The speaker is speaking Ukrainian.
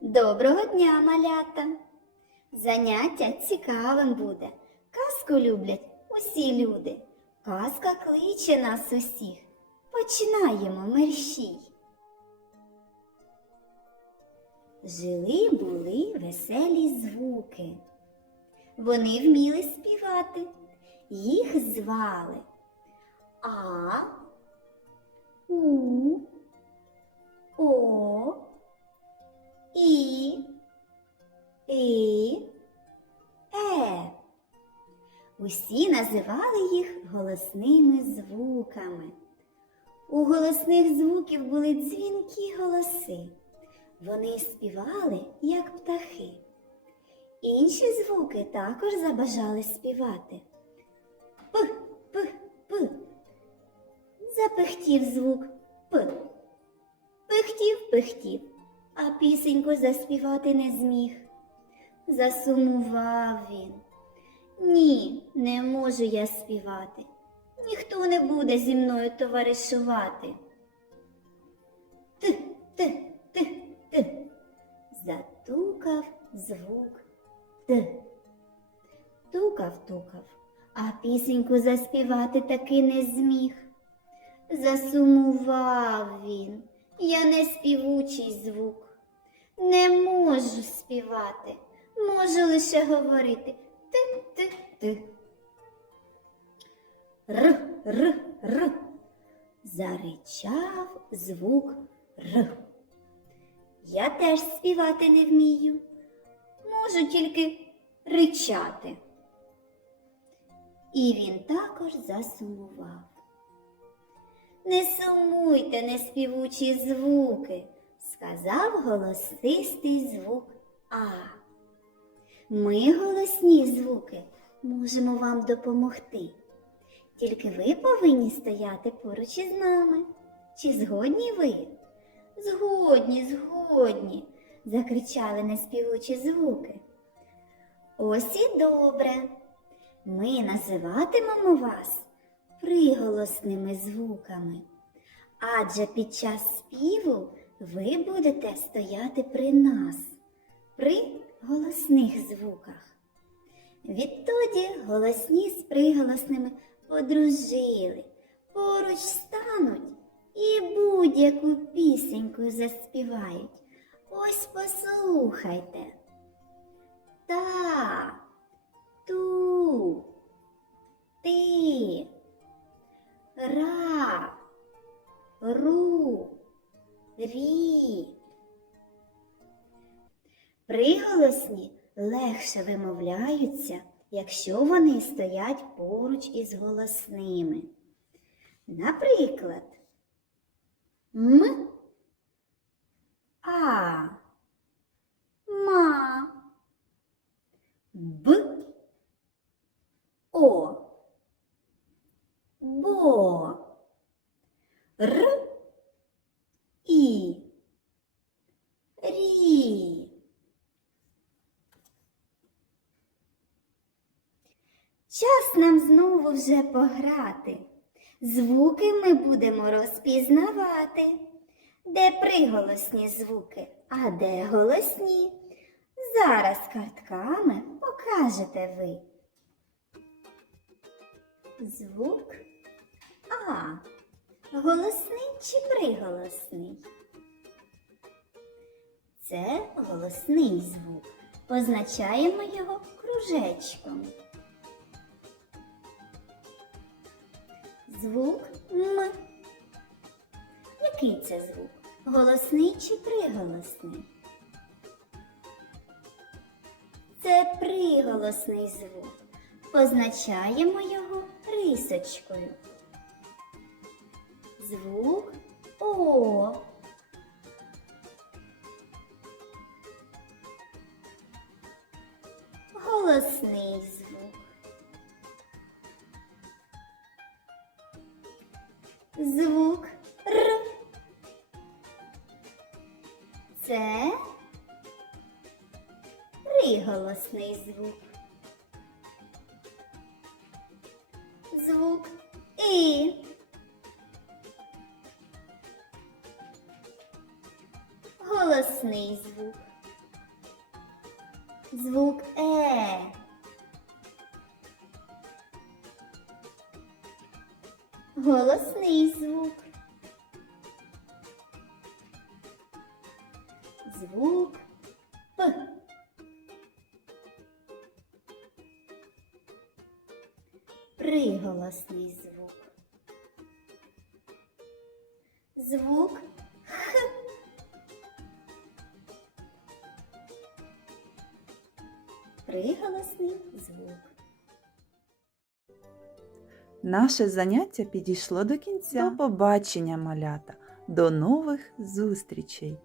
Доброго дня, малята! Заняття цікавим буде. Казку люблять усі люди. Казка кличе нас усіх. Починаємо мерщій. Жили були веселі звуки. Вони вміли співати. Їх звали А, У, О, І, І, Е. Усі називали їх голосними звуками. У голосних звуків були дзвінкі голоси. Вони співали, як птахи. Інші звуки також забажали співати. П, п, п. Запихтів звук П. Пихтів, пихтів, а пісеньку заспівати не зміг. Засумував він. Ні, не можу я співати. Ніхто не буде зі мною товаришувати. Т, т, т, т. Затукав звук Т. Тукав, тукав, а пісеньку заспівати таки не зміг. Засумував він. Я не співучий звук. Не можу співати, можу лише говорити ти-ти-ти. Р, р, р. Заричав звук Р. Я теж співати не вмію. Можу тільки ричати. І він також засумував. Не сумуйте, неспівучі звуки, сказав голосистий звук А. Ми, голосні звуки, можемо вам допомогти. Тільки ви повинні стояти поруч із нами. Чи згодні ви? Згодні, згодні, закричали неспівучі звуки. Ось і добре. Ми називатимемо вас приголосними звуками, адже під час співу ви будете стояти при нас, при голосних звуках. Відтоді голосні з приголосними подружили, поруч стануть і будь-яку пісеньку заспівають. Ось послухайте. Та, рі. Приголосні легше вимовляються, якщо вони стоять поруч із голосними. Наприклад, м, а, ма, б, о, бо, р, і, рі. Час нам знову вже пограти. Звуки ми будемо розпізнавати. Де приголосні звуки, а де голосні? Зараз картками покажете ви. Звук А. Голосний чи приголосний? Це голосний звук. Позначаємо його кружечком. Звук М. Який це звук? Голосний чи приголосний? Це приголосний звук. Позначаємо його рисочкою. Звук О. Голосний звук. Звук Р. Це приголосний звук. Звук І. Голосний звук. Звук Звук П. Приголосний звук. Звук Х. Приголосний звук. Наше заняття підійшло до кінця. До побачення, малята. До нових зустрічей!